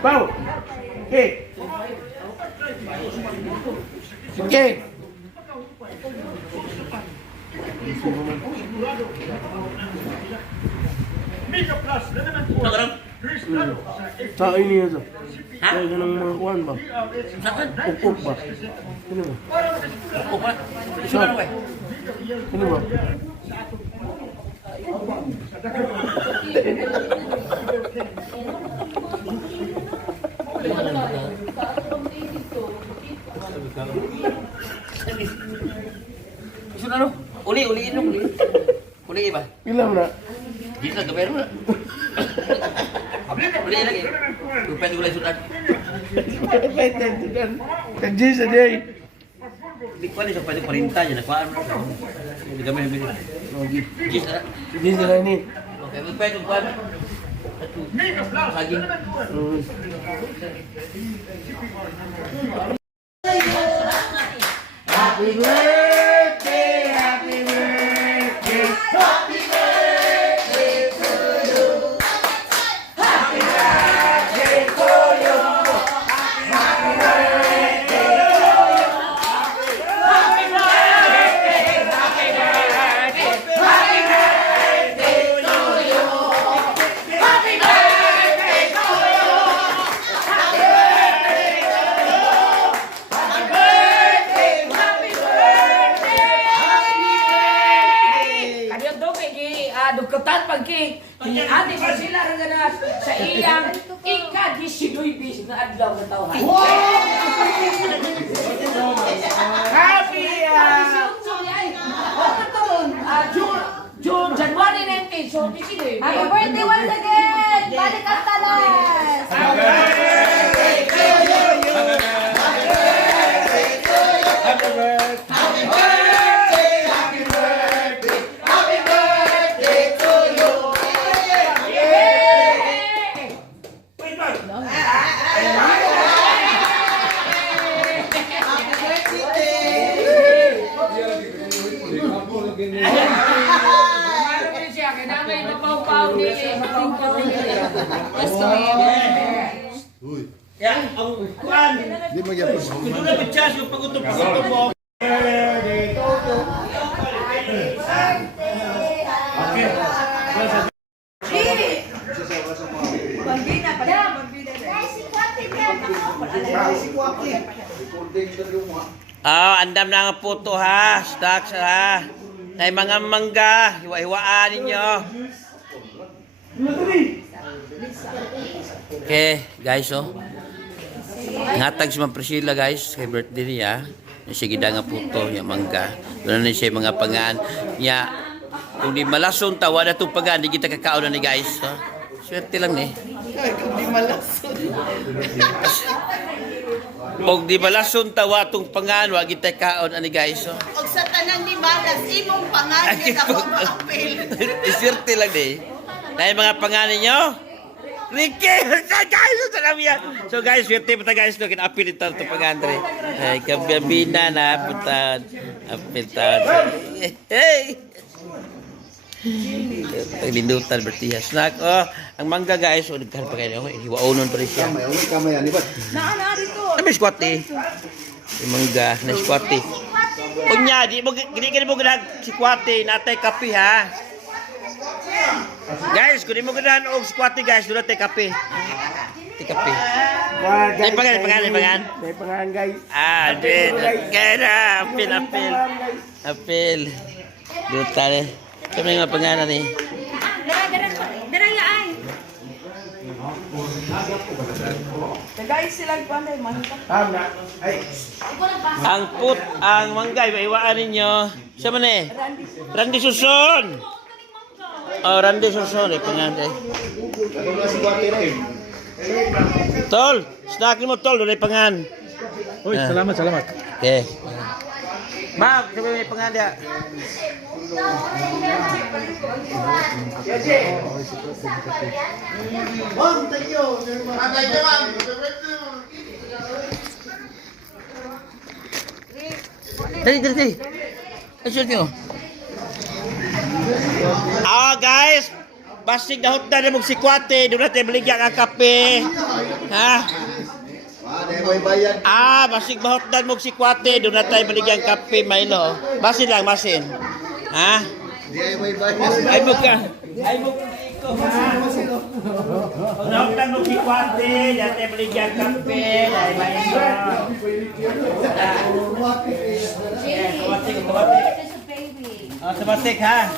Pau. Okay. Okay. Sa ini aja. Kaya ganang mga kuhan ba? Ukok ba? Ano ba? Ukok ba? Sa? Ano ba? Sudah lo, uli ba? Ilang na? Gila gawin mo. Uli lagi. Lupa ulay sudah. Tagji sa day. Di ko ni sa pwede 40 niya na kuan. Di kami bili. Gis na. Tagji sa day ni. Okay, pwede kuan. Lagi. Happy birthday, happy birthday, happy birthday to you. Happy birthday to you. Happy birthday to you. Happy birthday, happy birthday, happy birthday to you. Happy birthday to you. Happy birthday to you. Happy birthday, happy birthday. Kanya do kay dugkatan pagki ate pa sila ra ganas sa iyang ika-19 bis nga adlaw nga tawhan. Happy June January 19 so 19. Happy birthday once again! Balik ang talas! Ya, ang kuan. Di mo gyapon. Kuno na bitchas yung pagutop mo. Andam na nga puto ha, stocks ha. Tay mga mangga, hiwa-hiwaan ninyo. Okay, guys, oh. Ngatag si Ma'am Priscilla, guys, kay birthday niya. Sige nga puto, yung mangga. Doon na siya mga pangaan. Niya, kung di malason tawa na itong pangaan, di kita kakaon na ni guys. Oh. Swerte lang ni. Kung di malason. Kung di malason tawa itong pangaan, wag kita kaon na ni guys. Oh. Og sa tanang ni Malas, imong pangalan ako ma-apel. Swerte lang ni. Dahil mga pangalan ninyo, Ricky! Guys, salam yan! So guys, swerte pa guys, no, kinapil ito ito pag-andre. Ay, kababina na, putan. Apil ito. Hey! Paglindutan, bertiya. Snack, oh. Ang mangga guys, oh, nagkaroon pa kayo. Hiwaonon pa rin siya. Kamay, ano ba? Na dito. May squat eh. Yung mangga, na squat eh. Unya, di mo ganag squat eh. Natay kape ha. Guys, kung di mo ganahan og squat eh guys, doon natay kape. Natay kape. May pangan. May pangan, guys. Kaya na, apil. Duta eh. Ito na yung pangalan eh. Darayaan. Guys, silang panday manita. Ang manggay, maiwaan ninyo. Siya man eh? Randy Suson. Oh, Randy Suson. Pangalan eh. Tol, snack mo tol, doon ay pangan. Uy, salamat. Okay. Ma'am, sabi may pangan dia. Ma'am, thank you. Thank you, ma'am. Dali. Ay, sure nyo. Guys. Basig na hotdan na mong si Kwate, doon natin baligyan ang kape. Ha? Basig mahotdan mong si Kwate, doon natin baligyan ang kape, Milo. Basin lang, basin. Ha? Ay mo ka. Ay mo ka. Mahotdan mong si Kwate, doon natin baligyan ang kape. Ay, Milo. Sabatik ha.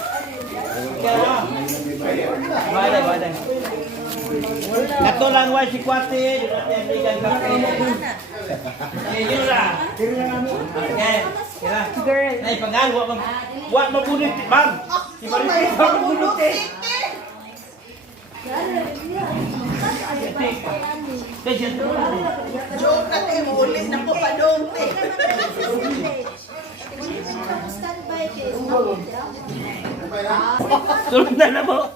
Bada. Nato lang wa si Kwate, natin bigan kape. Yun ra. Okay. Girl. Ay pangal wa mabunit, ma'am. Si Maripit wa mabunit. Joke na tayo, ulit na po pa doon. Tulog na mo.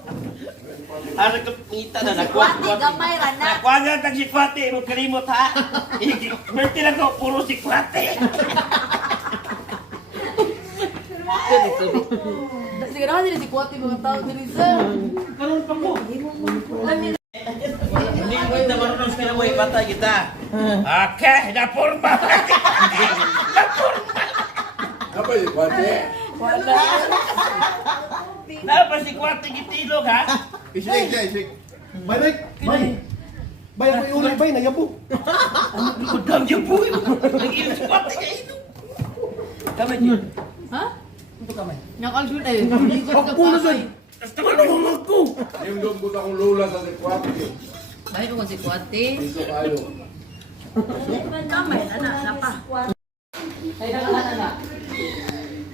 Ano ka kita na nakuha? Gamay ra na. Nakuha nga tag si Kwate, mo kalimot ha. Birthday lang ko, puro si Kwate. Sige naman din si Kuwati mga tao din sir. Karon pa ko. Hindi ko ito marunong sa kinabuhi bata kita. Okay, napurma. Apa si Kwate? Napa si Kwate gitilog ha? Isik. Bay. Bay ako yung ulay, bay, nagyapo. Likod kang yung buhay mo. Nag-inom si Kwate kayo ito. Kamay niyo. Ha? Ito kamay. Nakalgun eh. Ako na sa'yo. Basta ka naman ako. Yung doon ko akong lula sa si Kwate. Bahay ko si Kuwati. Iso kayo. Kamay, napa. Ay, na.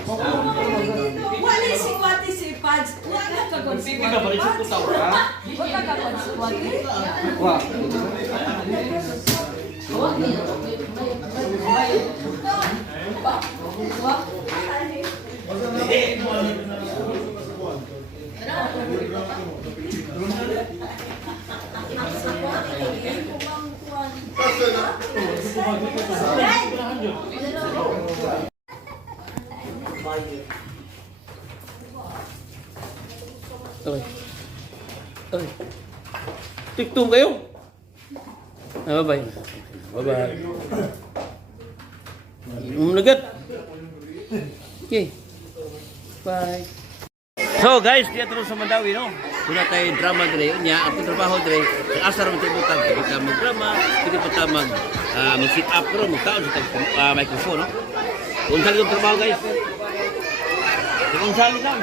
Wala si Kwati si Pads. Wala ka kung si Hindi ka ba rin sa putaw ha? Wala ka kung si Kuwati. Ay. Tiktum kayo. Bye-bye. Bye-bye. Nagat. Okay. Bye. So guys, kaya terus sa Mandawi, no? Kuna tayo drama dire nya, ato trabaho dire. Asa ra tayo butang, kita mag drama, kita pa mag sit up ro, magtaon sa microphone, no? Unsa yung trabaho guys? Kung saan lang.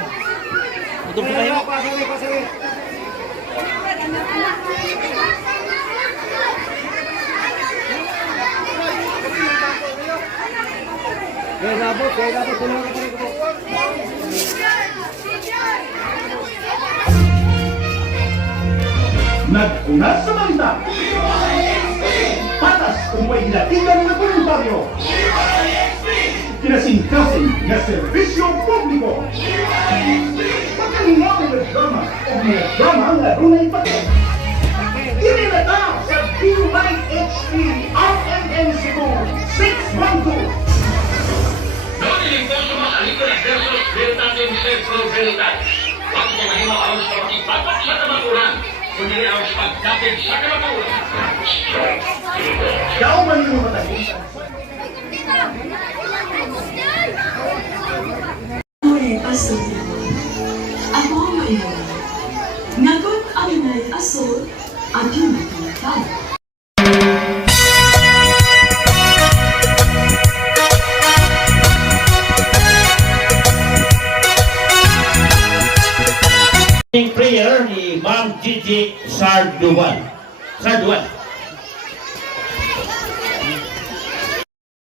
Utong sa kayo. Nag-unas sa banda. Patas kung may hinatigan na voluntaryo. Kinasingkasing na serbisyo publiko. Pagkalingaw ng drama o mga drama na runay pati. Inilata sa DYHP RMN Cebu 612. Nonilingkod sa mga alikoy versus Deltatin Centro Veritas. Pag mahimo ang pagkipatok sa kamaturan, kundi ang pagkapit sa kamaturan. Kau man yung matahimik. Ako'y asol. Ako ang maiwan. Nagot ang inay asol at yung matangkad. Prayer ni Ma'am Gigi Sarduan.